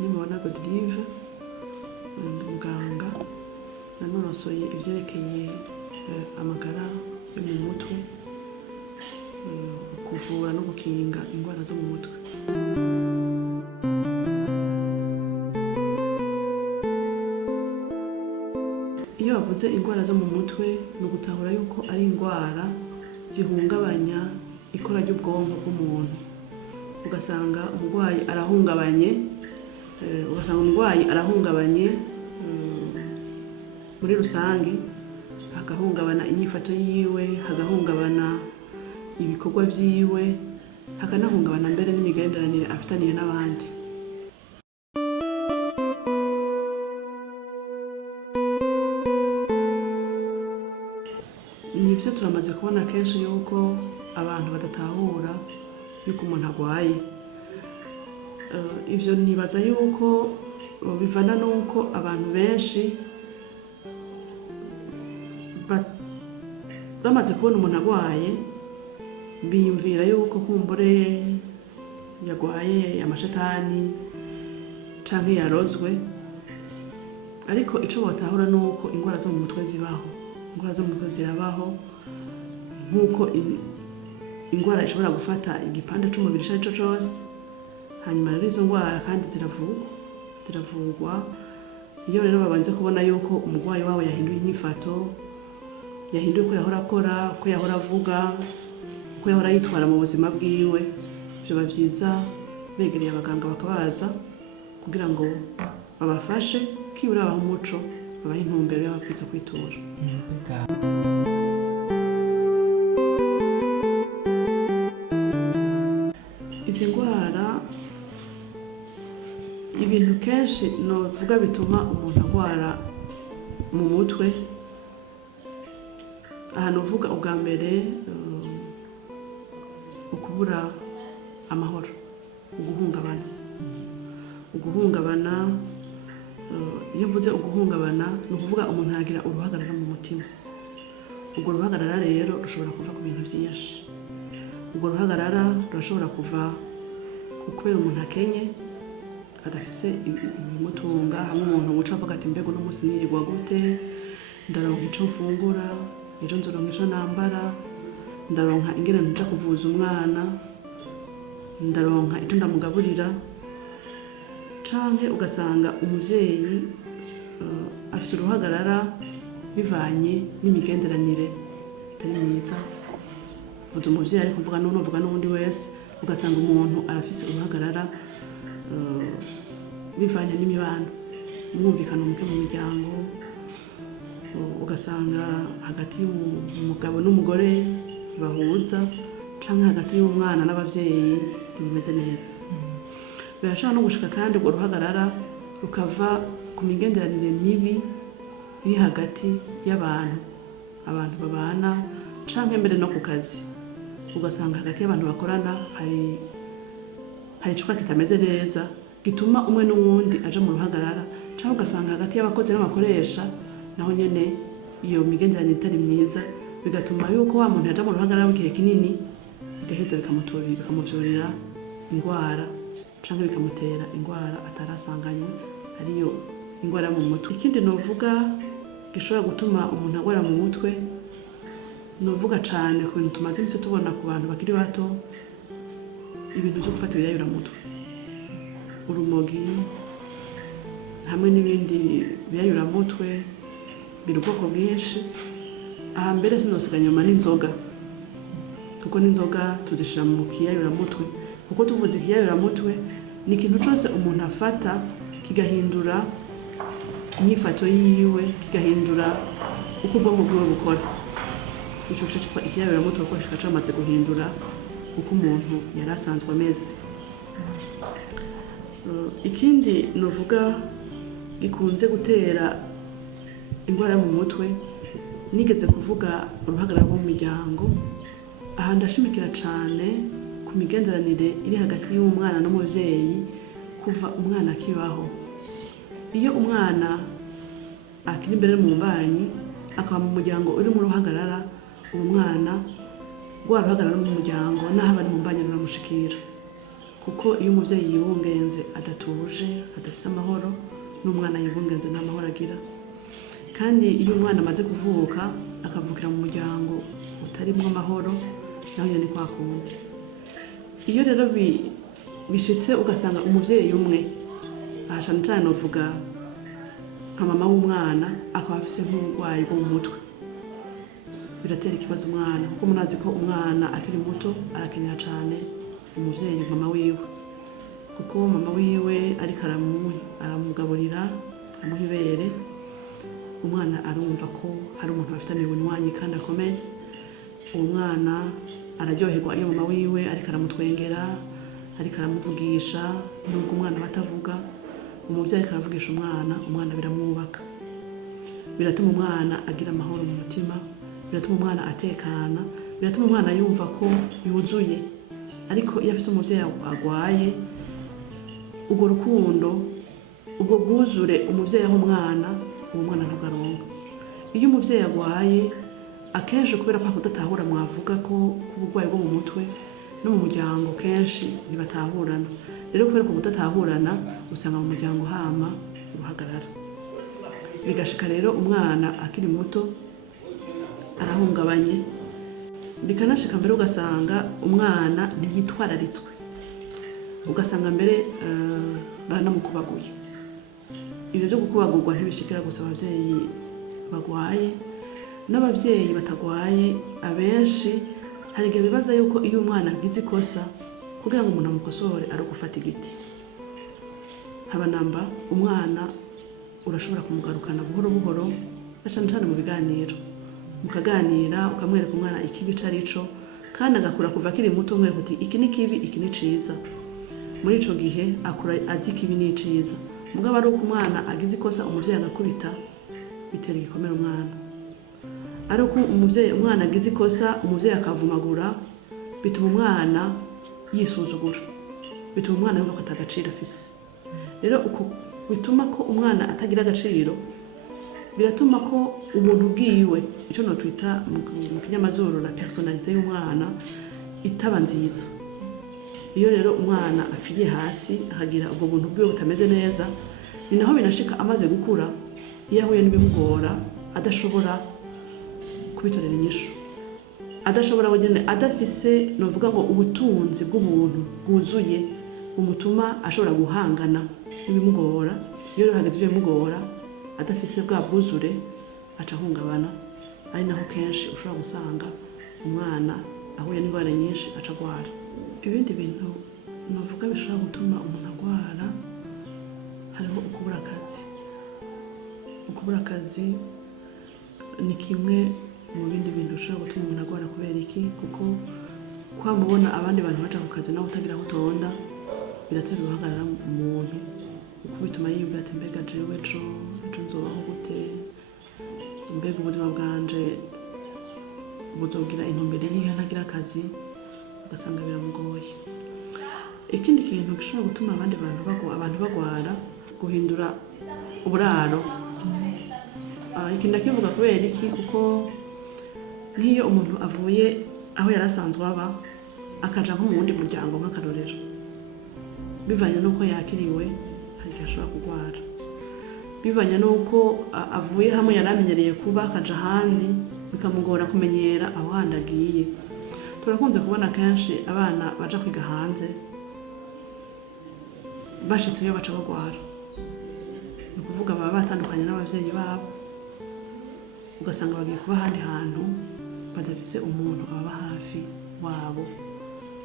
Nimubona Godelive muganga nanonosoye ivyerekeye amagara yo mu mutwe, kuvura no gukinga ingwara zo mu mutwe. Iyo bavuze ingwara zo mu mutwe ni ugutahura yuko ari ingwara zihungabanya ikora ry'ubwonko bw'umuntu, ugasanga umurwayi arahungabanye muri rusange, hagahungabana inyifato yiwe, hagahungabana ibikorwa vyiwe, hakanahungabana mbere n'imigenderanire afitaniye n'abandi. Nivyo turamaze kubona kenshi yuko abantu badatahura yuko umuntu agwaye. Ivyo nibaza yuko bivana nuko abantu benshi bamaze kubona umuntu agwaye biyumvira yuko kumbure yagwaye amashetani canke yarozwe, ariko ico botahura nuko ingwara zo mu mutwe zibaho. Ingwara zo mu mutwe zirabaho nkuko ingwara ishobora gufata igipande c'umubiri ico arico cose, hanyuma rero izo ngwara kandi ziravugwa. Iyo rero babanze kubona yuko umurwayi wabo yahinduye inyifato, yahinduye uko yahora akora, uko yahora avuga, uko yahora yitwara mu buzima bwiwe, vyoba vyiza begereye abaganga bakabaza kugira ngo babafashe, kibura baha umuco, babaha intumbero y'abakwiza kwitura. Izi ngwara ibintu kenshi novuga bituma umuntu agwara mu mutwe, aha novuga ubwa mbere ukubura amahoro, uguhungabana. Iyo mvuze uguhungabana ni ukuvuga umuntu yagira uruhagarara mu mutima. Urwo ruhagarara rero rushobora kuva ku bintu vyinshi. Urwo ruhagarara rurashobora kuva kubera umuntu akenye, adafise ibimutunga, hamwe umuntu uca avuga ati mbega uno musi nirirwa gute, ndaronka ico mfungura, ejo nzoronka ico nambara, ndaronka ingene nja kuvuza umwana, ndaronka ico ndamugaburira. Canke ugasanga umuvyeyi afise uruhagarara bivanye n'imigenderanire itari myiza. Vuza umuvyeyi ariko mvuga n'uwundi wese, ugasanga umuntu arafise uruhagarara bivanye n'imibano, umwumvikano muke mu miryango, ugasanga hagati y'umugabo n'umugore bahuza, canke hagati y'umwana n'abavyeyi ntibimeze neza. Birashobora no gushika kandi urwo ruhagarara rukava ku migenderanire mibi iri hagati abantu babana, canke mbere no ku kazi. Ugasanga hagati y'abantu bakorana hari icuka kitameze neza gituma umwe n'uwundi aja mu ruhagarara, canke ugasanga hagati y'abakozi n'abakoresha naho nyene iyo migenderanire itari myiza, bigatuma yuko wa muntu yaja mu ruhagarara w'igihe kinini, bigaheza bikamuvyurira ingwara, canke bikamutera ingwara atarasanganywe, ariyo ingwara mu mutwe. Ikindi novuga gishobora gutuma umuntu agwara mu mutwe, novuga cane ku bintu tumaze imisi tubona ku bantu bakiri bato, ibintu vyo gufata ibiyayuramutwe, urumogi hamwe n'ibindi biyayuramutwe biri ubwoko bwinshi. Aha mbere sinosiga nyuma n'inzoga, kuko n'inzoga tuzishira mu kiyayuramutwe, kuko tuvuze ikiyayuramutwe ni ikintu cose umuntu afata kigahindura inyifato yiwe, kigahindura uko ubwonko bwiwe bukora. Ico gice citwa ikiyayuramutwe kuko kika camaze guhindura uko umuntu yari asanzwe ameze. Ikindi novuga gikunze gutera ingwara mu mutwe, nigeze kuvuga uruhagarara rwo mu miryango. Aha ndashimikira cane ku migenderanire iri hagati y'umwana n'umuvyeyi kuva umwana akibaho. Iyo umwana akiri imbere mu mbanyi akaba mu muryango uri mu ruhagarara, uwo mwana rwa ruhagarara mu muryango naho abari mu mbanyi ruramushikira. kuko iyo umuvyeyi yibungenze adatuje adafise amahoro n'umwana yibungenze nta mahoro agira. Kandi iyo umwana amaze kuvuka akavukira mu muryango utarimwo amahoro naho nyene kwa kundi. Iyo rero bishitse ugasanga umuvyeyi umwe ahashana cyane novuga nka mama w'umwana akaba afise nk'uburwayi bwo mu mutwe, biratera ikibazo umwana kuko munazi ko umwana akiri muto arakenera cyane umuvyeyi mama wiwe, kuko mama wiwe ariko aramugaburira amuha ibere, umwana arumva ko hari umuntu bafitaniye ubunywanyi kandi akomeye. Uwo mwana araryoherwa iyo mama wiwe ariko aramutwengera, ariko aramuvugisha, nubwo umwana batavuga umuvyeyi ariko aravugisha umwana biramwubaka, biratuma umwana agira amahoro mu mutima, biratuma umwana atekana, biratuma umwana yumva ko yuzuye. Ariko iyo afise umuvyeyi agwaye, ubwo rukundo ubwo bwuzure umuvyeyi aho umwana, uwo mwana ntabwo aronka. Iyo umuvyeyi agwaye akenshi kubera ko kudatahura mwavuga ko uburwayi bwo mu mutwe no mu muryango kenshi ntibatahurana. Rero kubera ko kudatahurana usanga mu muryango hama uruhagarara, bigashika rero umwana akiri muto arahungabanye, bikanashika mbere ugasanga umwana ntiyitwararitswe, ugasanga mbere baranamukubaguye. Ibyo byo gukubagurwa ntibishikira gusa abavyeyi bagwaye, n'abavyeyi batagwaye abenshi hari igihe bibaza yuko iyo umwana agize ikosa kugira ngo umuntu amukosore ari gufata igiti. Habanamba umwana urashobora kumugarukana buhoro buhoro, cyane mu biganiro, mukaganira ukamwereka umwana ikibi carico, kandi agakura kuva akiri muto umwereka uti iki ni kibi iki ni ciza. Muri ico gihe akura azi kibi ni ciza. Mugabo ari uko umwana agize ikosa umuvyeyi agakubita, bitera igikomere umwana. Ari uko umwana agize ikosa umuvyeyi akavumagura, bituma umwana yisuzugura, bituma umwana yumva ko atagaciro afise. Rero uko bituma ko umwana atagira agaciro, biratuma ko ubuntu bwiwe, ico no twita mu kinyamazuru la personnalité y'umwana itaba nziza. Iyo rero umwana afiye hasi akagira ubwo buntu bwiwe butameze neza, ni naho binashika amaze gukura, iyo ahuye n'ibimugora adashobora kubitorera inyishu, adashobora wenyene, adafise novuga ngo ubutunzi bw'ubuntu bwuzuye bumutuma ashobora guhangana n'ibimugora. Iyo rero hageze ibimugora adafise bwa bwuzure aca ahungabana, ari naho kenshi ushobora gusanga umwana ahuye n'ingwara nyinshi aca agwara. Ibindi bintu novuga bishobora gutuma umuntu agwara hariho ukubura akazi. Ukubura akazi ni kimwe mu bindi bintu bishobora gutuma umuntu agwara. Kubera iki? Kuko kwamubona abandi bantu baja ku kazi nawe utagira aho utonda biratera uruhagarara mu muntu, kuko bituma yiyumvira ati mbega jewe ejo nzobaho gute, mbega ubuzima bwanje buzogira intumbero yihe ntagira akazi, ugasanga biramugoye. Ikindi kintu gishobora gutuma abantu bagwara, guhindura uburaro. Iki ndakivuga kubera iki? Kuko nk'iyo umuntu avuye aho yarasanzwe aba akaja nko mu wundi muryango nk'akarorero, bivanye n'uko yakiriwe hari igihe ashobora kugwara, bivanye n'uko avuye hamwe yaramenyereye kuba akaja ahandi bikamugora kumenyera aho handi agiye. Turakunze kubona kenshi abana baja kwiga hanze bashitseyo baca bagwara, ni ukuvuga baba batandukanye n'abavyeyi babo, ugasanga bagiye kuba ahandi hantu badafise umuntu ababa hafi wabo,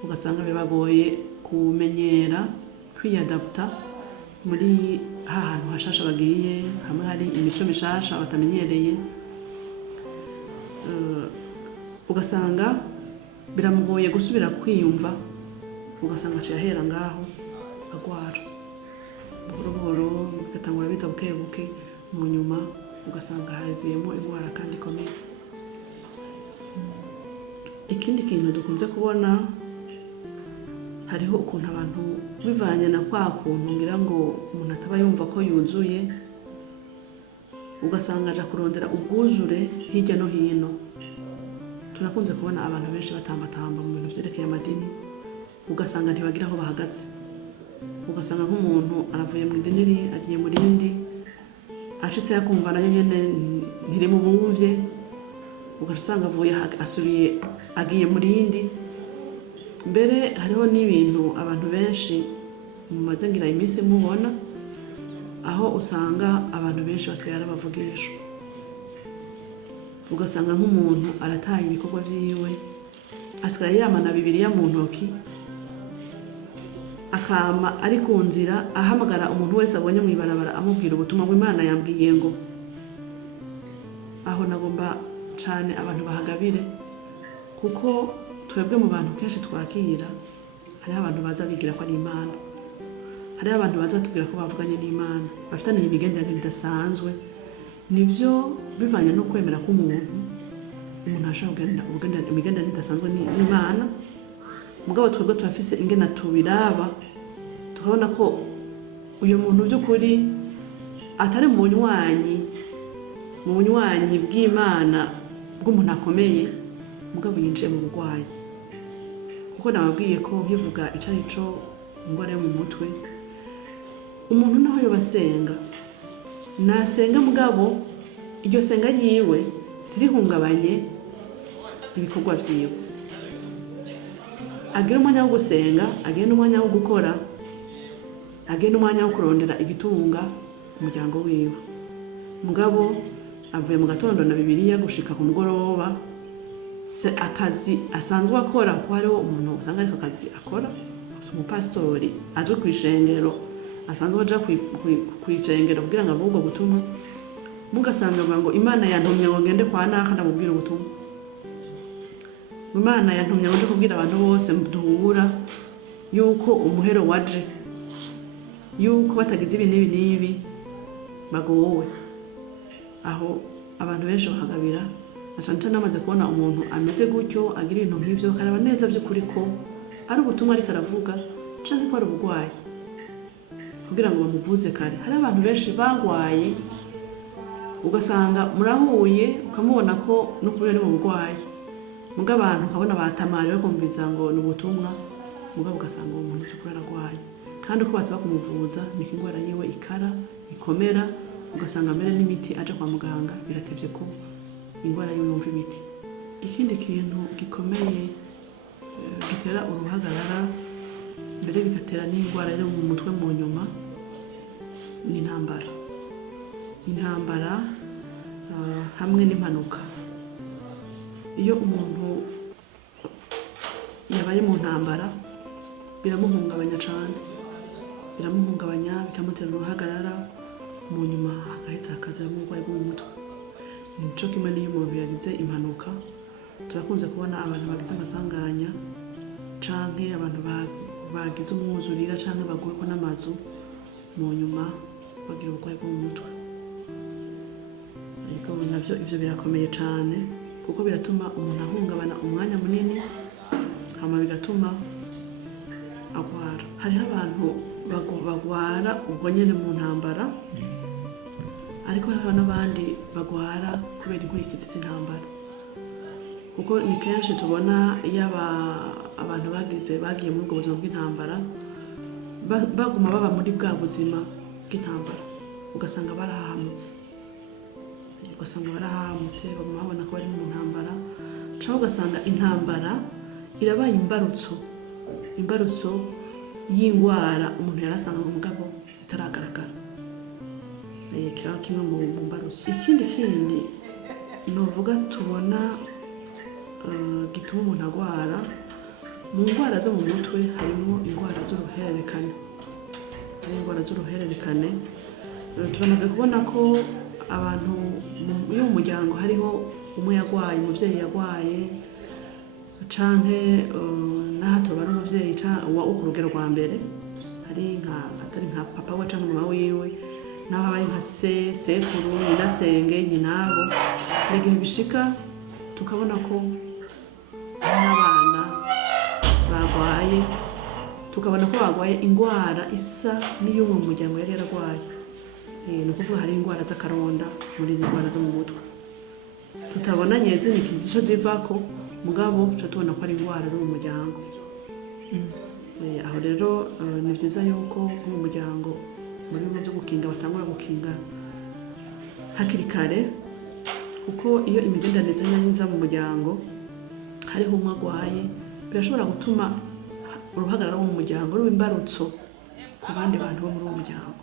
ugasanga bibagoye kumenyera kwiyadapta muri hantu hashasha bagiye, hamwe hari imico mishasha batamenyereye, ugasanga biramugoye gusubira kwiyumva, ugasanga aciye ahera ngaho agwara buhoro buhoro, bigatangura biza buke buke, mu nyuma ugasanga haziyemo ingwara kandi ikomeye. Ikindi kintu dukunze kubona, hariho ukuntu abantu bivanye na kwa kuntu ngira ngo umuntu ataba yumva ko yuzuye, ugasanga aja kurondera ubwuzure hirya no hino. Turakunze kubona abantu benshi batambatamba mu bintu vyerekeye amadini, ugasanga ntibagira aho bahagaze, ugasanga nk'umuntu aravuye mu idini agiye mu rindi, ashitse yakumva nayo nyene ntiri mu bumvye, ugasanga avuye asubiye agiye mu rindi. Mbere hariho n'ibintu abantu benshi mumaze ngira iminsi mubona, aho usanga abantu benshi basigaye arabavugishwa, ugasanga nk'umuntu arataye ibikorwa vyiwe asigaye yamana Bibiliya mu ntoki, akama ari ku nzira ahamagara umuntu wese abonye mw'ibarabara amubwira ubutumwa bw'Imana yambwiye ngo. Aho nagomba cane abantu bahagabire, kuko twebwe mu bantu kenshi twakira hariho abantu baza bigira ko ari Imana, hariho abantu baza batubwira ko bavuganye n'Imana, bafitaniye imigenderanire idasanzwe. Nivyo bivanye no kwemera k'umuntu, umuntu ashaka kugendana imigenderanire idasanzwe n'Imana. Mugabo twebwe turafise ingena tubiraba, tukabona ko uyu muntu by'ukuri atari mu bunywanyi bw'Imana bw'umuntu akomeye, mugabo yinjiye mu burwayi. Kuko nababwiye ko nkivuga ico arico ingwara yo mu mutwe, umuntu naho yobasenga nasenga, mugabo iryo senga ryiwe ntirihungabanye ibikorwa vyiwe. Agira umwanya wo gusenga, agira n'umwanya wo gukora, agira n'umwanya wo kurondera igitunga umuryango wiwe. Mugabo avuye mu gatondo na Bibiliya gushika ku mugoroba, akazi asanzwe akora, ko hariho umuntu usanga ariko akazi akora, umupastori azwi kw'ishengero, asanzwe aja kw'ishengero kugira ngo avuge ubwo butumwa, mugasanga ngo Imana yantumye ngo ngende kwa naka ndamubwira ubutumwa, Imana yantumye ngo nje kubwira abantu bose duhura yuko umuhero waje, yuko batagize ibi n'ibi n'ibi bagowe. Aho abantu benshi bahagabira, nacane namaze kubona umuntu ameze gutyo, agira ibintu nk'ivyo, karaba neza by'ukuri ko ari ubutumwa ariko aravuga canke ko ari ubugwayi, kugira ngo bamuvuze kare. Hari abantu benshi bagwaye, ugasanga murahuye ukamubona ko n'ukuri ari mu bugwayi, mugabo abantu ukabona batamari bakumviza ngo ni ubutumwa, mugabo ugasanga uwo muntu by'ukuri aragwaye. Kandi uko batuba kumuvuza niko ingwara yiwe ikara ikomera, ugasanga mbere n'imiti aja kwa muganga biratevye ko ingwara yiwe yumva imiti. Ikindi kintu gikomeye gitera uruhagarara, mbere bigatera n'ingwara yo mu mutwe mu nyuma, ni intambara hamwe n'impanuka. Iyo umuntu yabaye mu ntambara biramuhungabanya cane, bikamutera uruhagarara, mu nyuma hagaheza hakazamo uburwayi bwo mu mutwe. Nico kimwe n'iyo umuntu yagize impanuka, turakunze kubona abantu bagize amasanganya canke abantu bagize umwuzurira canke baguweko n'amazu, mu nyuma bagira uburwayi bwo mu mutwe. Ariko navyo ivyo birakomeye cane, kuko biratuma umuntu ahungabana umwanya munini, hama bigatuma agwara. Hariho abantu bagwara ubwo nyene mu ntambara, ariko hariho n'abandi bagwara kubera inkurikizi z'intambara, kuko ni kenshi tubona iyo abantu bagiye muri ubwo buzima bw'intambara baguma baba muri bwa buzima bw'intambara, ugasanga barahahamutse, baguma babona ko bari mu ntambara, canke ugasanga intambara irabaye imbarutso y'ingwara umuntu yarasanga mu mugabo itaragaragara. Kiraba kimwe mu mbarutso. Ikindi novuga tubona gituma umuntu agwara, mu ngwara zo mu mutwe harimo ingwara z'uruhererekane. Turamaze kubona ko abantu iyo mu muryango hariho umwe yagwaye, umuvyeyi yagwaye, canke nahato bari umuvyeyi wo ku rugero rwa mbere, atari nka papa we canke mama wiwe, naho abaye nka sekuru, nyinasenge, nyinabo, hari igihe bishika tukabona ko n'abana bagwaye, tukabona ko bagwaye ingwara isa n'iyo mu muryango yari yaragwaye. Ni ukuvuga hari ingwara z'akaronda muri izi ngwara zo mu mutwe, tutabona nyezina ikizi ico zivako, mugabo tuca tubona ko ari ingwara zo mu muryango. Aho rero ni byiza yuko mu muryango muri bimwe byo gukinga batangura gukinga hakiri kare, kuko iyo imigenderanire itari myiza mu muryango hariho umwe agwaye birashobora gutuma uruhagarara mu muryango ruba imbarutso ku bandi bantu bo muri uwo muryango.